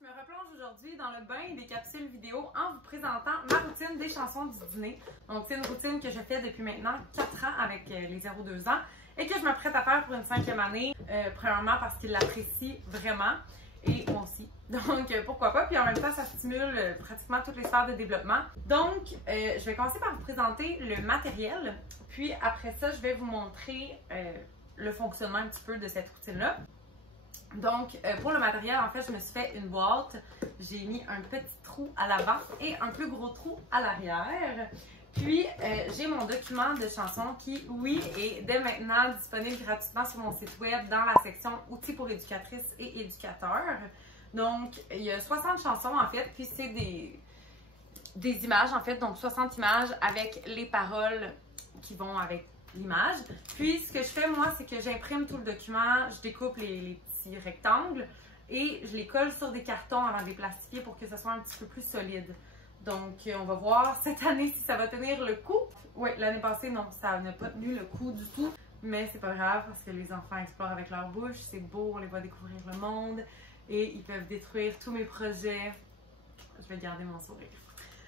Je me replonge aujourd'hui dans le bain des capsules vidéo en vous présentant ma routine des chansons du dîner. Donc, c'est une routine que je fais depuis maintenant 4 ans avec les 0-2 ans et que je m'apprête à faire pour une 5e année. Premièrement parce qu'ils l'apprécient vraiment et moi aussi. Donc, pourquoi pas. Puis en même temps, ça stimule pratiquement toutes les sphères de développement. Donc, je vais commencer par vous présenter le matériel. Puis après ça, je vais vous montrer le fonctionnement un petit peu de cette routine-là. Donc, pour le matériel, en fait, je me suis fait une boîte. J'ai mis un petit trou à l'avant et un plus gros trou à l'arrière. Puis, j'ai mon document de chansons qui, oui, est dès maintenant disponible gratuitement sur mon site web dans la section outils pour éducatrices et éducateurs. Donc, il y a 60 chansons, en fait, puis c'est des images, en fait, donc 60 images avec les paroles qui vont avec l'image. Puis, ce que je fais, moi, c'est que j'imprime tout le document, je découpe les petits rectangles et je les colle sur des cartons avant de les plastifier pour que ça soit un petit peu plus solide. Donc, on va voir cette année si ça va tenir le coup. Oui, l'année passée, non, ça n'a pas tenu le coup du tout. Mais c'est pas grave parce que les enfants explorent avec leur bouche, c'est beau, on les voit découvrir le monde et ils peuvent détruire tous mes projets. Je vais garder mon sourire.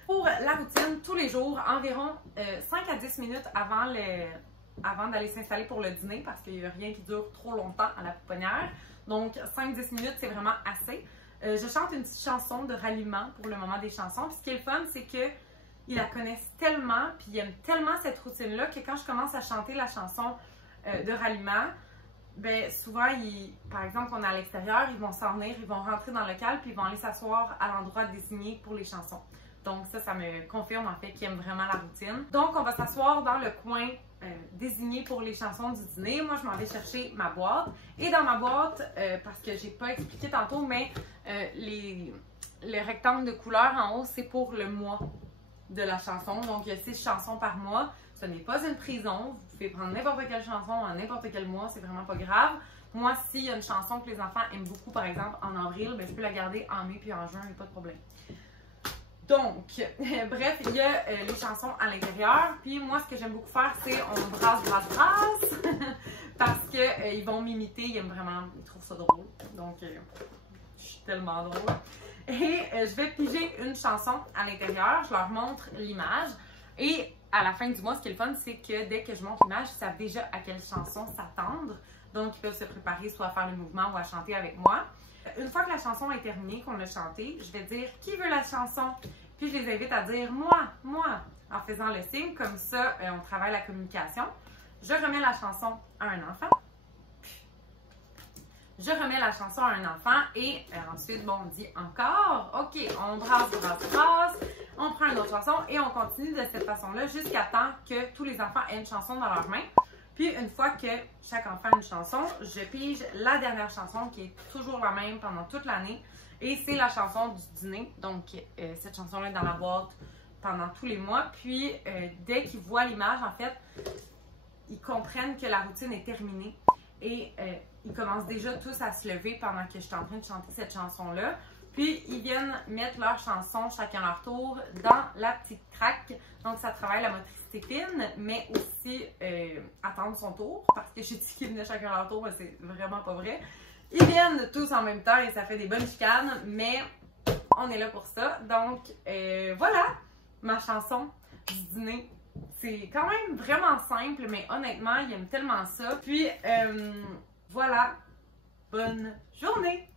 Pour la routine, tous les jours, environ 5 à 10 minutes avant d'aller s'installer pour le dîner parce qu'il n'y a rien qui dure trop longtemps à la pouponnière. Donc, 5-10 minutes, c'est vraiment assez. Je chante une petite chanson de ralliement pour le moment des chansons. Puis ce qui est le fun, c'est qu'ils la connaissent tellement, puis ils aiment tellement cette routine-là que quand je commence à chanter la chanson de ralliement, ben souvent, par exemple, on est à l'extérieur, ils vont s'en venir, ils vont rentrer dans le local, puis ils vont aller s'asseoir à l'endroit désigné pour les chansons. Donc ça me confirme en fait qu'ils aiment vraiment la routine. Donc on va s'asseoir dans le coin désigné pour les chansons du dîner. Moi, je m'en vais chercher ma boîte. Et dans ma boîte, parce que j'ai pas expliqué tantôt, mais les rectangles de couleur en haut, c'est pour le mois de la chanson. Donc il y a 6 chansons par mois. Ce n'est pas une prison. Vous pouvez prendre n'importe quelle chanson à n'importe quel mois, c'est vraiment pas grave. Moi, s'il y a une chanson que les enfants aiment beaucoup, par exemple en avril, ben, je peux la garder en mai puis en juin, il n'y a pas de problème. Donc, bref, il y a les chansons à l'intérieur. Puis moi, ce que j'aime beaucoup faire, c'est on brasse parce qu'ils vont m'imiter. Ils aiment vraiment, ils trouvent ça drôle. Donc, je suis tellement drôle. Et je vais piger une chanson à l'intérieur. Je leur montre l'image. Et à la fin du mois, ce qui est le fun, c'est que dès que je montre l'image, ils savent déjà à quelle chanson s'attendre. Donc, ils peuvent se préparer soit à faire le mouvement ou à chanter avec moi. Une fois que la chanson est terminée, qu'on l'a chantée, je vais dire qui veut la chanson, puis je les invite à dire moi, en faisant le signe, comme ça on travaille la communication. Je remets la chanson à un enfant. Je remets la chanson à un enfant et ensuite, bon, on dit encore, ok, on brasse, on prend une autre chanson et on continue de cette façon-là jusqu'à temps que tous les enfants aient une chanson dans leurs mains. Puis, une fois que chaque enfant a une chanson, je pige la dernière chanson qui est toujours la même pendant toute l'année. Et c'est la chanson du dîner. Donc, cette chanson-là est dans la boîte pendant tous les mois. Puis, dès qu'ils voient l'image, en fait, ils comprennent que la routine est terminée. Et ils commencent déjà tous à se lever pendant que je suis en train de chanter cette chanson-là. Puis, ils viennent mettre leur chanson chacun leur tour dans la petite traque. Donc, ça travaille la motricité fine, mais aussi attendre son tour. Parce que j'ai dit qu'ils venaient chacun leur tour, mais c'est vraiment pas vrai. Ils viennent tous en même temps et ça fait des bonnes chicanes, mais on est là pour ça. Donc, voilà ma chanson du dîner. C'est quand même vraiment simple, mais honnêtement, ils aiment tellement ça. Puis, voilà. Bonne journée!